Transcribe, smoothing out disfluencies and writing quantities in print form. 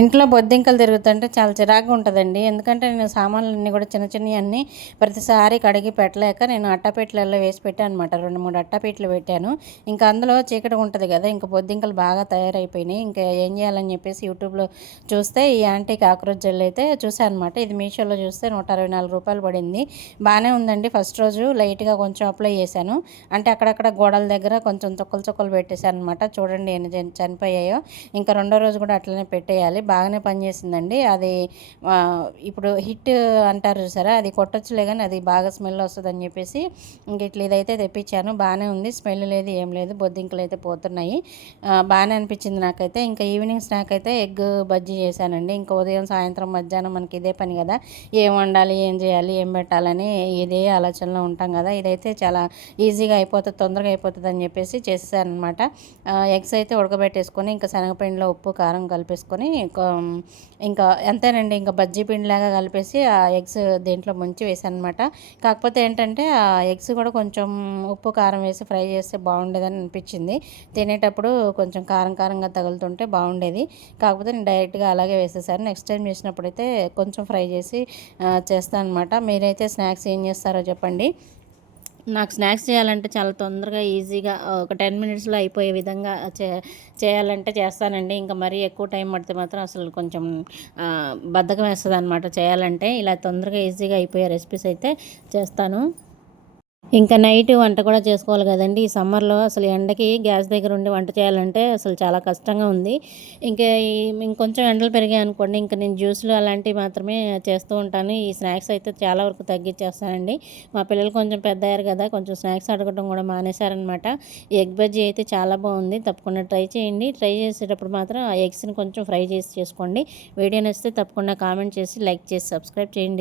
ఇంట్లో బొద్దింకలు తిరుగుతుంటే చాలా చిరాకుగా ఉంటుందండి. ఎందుకంటే నేను సామాన్లన్నీ కూడా చిన్న చిన్నవి అన్నీ ప్రతిసారి కడిగి పెట్టలేక నేను అట్టపెట్టెలలో వేసి పెట్టాను అనమాట. 2, 3 అట్టపెట్టెలు పెట్టాను. ఇంకా అందులో చీకటిగా ఉంటుంది కదా, ఇంకా బొద్దింకలు బాగా తయారైపోయినాయి. ఇంకా ఏం చేయాలని చెప్పేసి యూట్యూబ్లో చూస్తే ఈ యాంటీ కాక్రోచ్ జెల్ అయితే చూసాను అనమాట. ఇది మీషోలో చూస్తే రూ. 164 పడింది. బాగానే ఉందండి. ఫస్ట్ రోజు లైట్గా కొంచెం అప్లై చేశాను. అంటే అక్కడక్కడ గోడల దగ్గర కొంచెం చుక్కలు చుక్కలు పెట్టేశాను అనమాట. చూడండి ఎన్ని చనిపోయాయో. ఇంకా రెండో రోజు కూడా అట్లనే పెట్టేయాలి. బాగానే పనిచేసిందండి అది. ఇప్పుడు హిట్ అంటారు చూసారా, అది కొట్టొచ్చులే కానీ అది బాగా స్మెల్ వస్తుందని చెప్పేసి ఇంక ఇట్లా ఇదైతే తెప్పించాను. బాగానే ఉంది, స్మెల్ లేదు, ఏం లేదు, బొద్దింకలు అయితే పోతున్నాయి. బాగానే అనిపించింది నాకైతే. ఇంకా ఈవినింగ్ స్నాక్ అయితే ఎగ్ బజ్జీ చేశానండి. ఇంకా ఉదయం సాయంత్రం మధ్యాహ్నం మనకి ఇదే పని కదా, ఏం వండాలి, ఏం చేయాలి, ఏం పెట్టాలని ఇదే ఆలోచనలో ఉంటాం కదా. ఇదైతే చాలా ఈజీగా అయిపోతుంది, తొందరగా అయిపోతుంది అని చెప్పేసి చేసేసాను అనమాట. ఎగ్స్ అయితే ఉడకబెట్టేసుకొని ఇంకా శనగపిండిలో ఉప్పు కారం కలిపేసుకొని ఇంకా అంతేనండి. ఇంకా బజ్జీ పిండిలాగా కలిపేసి ఆ ఎగ్స్ దేంట్లో ముంచి వేసాను అనమాట. కాకపోతే ఏంటంటే ఆ ఎగ్స్ కూడా కొంచెం ఉప్పు కారం వేసి ఫ్రై చేస్తే బాగుండేదని అనిపించింది. తినేటప్పుడు కొంచెం కారం కారంగా తగులుతుంటే బాగుండేది. కాకపోతే నేను డైరెక్ట్గా అలాగే వేసేసాను. నెక్స్ట్ టైం చేసినప్పుడైతే కొంచెం ఫ్రై చేసి చేస్తాను అనమాట. మీరైతే స్నాక్స్ ఏం చేస్తారో చెప్పండి. నాకు స్నాక్స్ చేయాలంటే చాలా తొందరగా ఈజీగా ఒక 10 మినిట్స్లో అయిపోయే విధంగా చేయాలంటే చేస్తానండి. ఇంకా మరీ ఎక్కువ టైం పడితే మాత్రం అసలు కొంచెం బద్ధకం వేస్తుంది అనమాట చేయాలంటే. ఇలా తొందరగా ఈజీగా అయిపోయే రెసిపీస్ అయితే చేస్తాను. ఇంకా నైట్ వంట కూడా చేసుకోవాలి కదండి. ఈ సమ్మర్లో అసలు ఎండకి గ్యాస్ దగ్గర ఉండి వంట చేయాలంటే అసలు చాలా కష్టంగా ఉంది. ఇంకా ఇంకొంచెం ఎండలు పెరిగాయి అనుకోండి, ఇంకా నేను జ్యూస్లు అలాంటివి మాత్రమే చేస్తూ ఉంటాను. ఈ స్నాక్స్ అయితే చాలా వరకు తగ్గించేస్తానండి. మా పిల్లలు కొంచెం పెద్ద అయ్యారు కదా, కొంచెం స్నాక్స్ అడగడం కూడా మానేశారనమాట. ఈ ఎగ్ బజ్జీ అయితే చాలా బాగుంది, తప్పకుండా ట్రై చేయండి. ట్రై చేసేటప్పుడు మాత్రం ఆ ఎగ్స్ని కొంచెం ఫ్రై చేసి చేసుకోండి. వీడియో నచ్చితే తప్పకుండా కామెంట్ చేసి లైక్ చేసి సబ్స్క్రైబ్ చేయండి.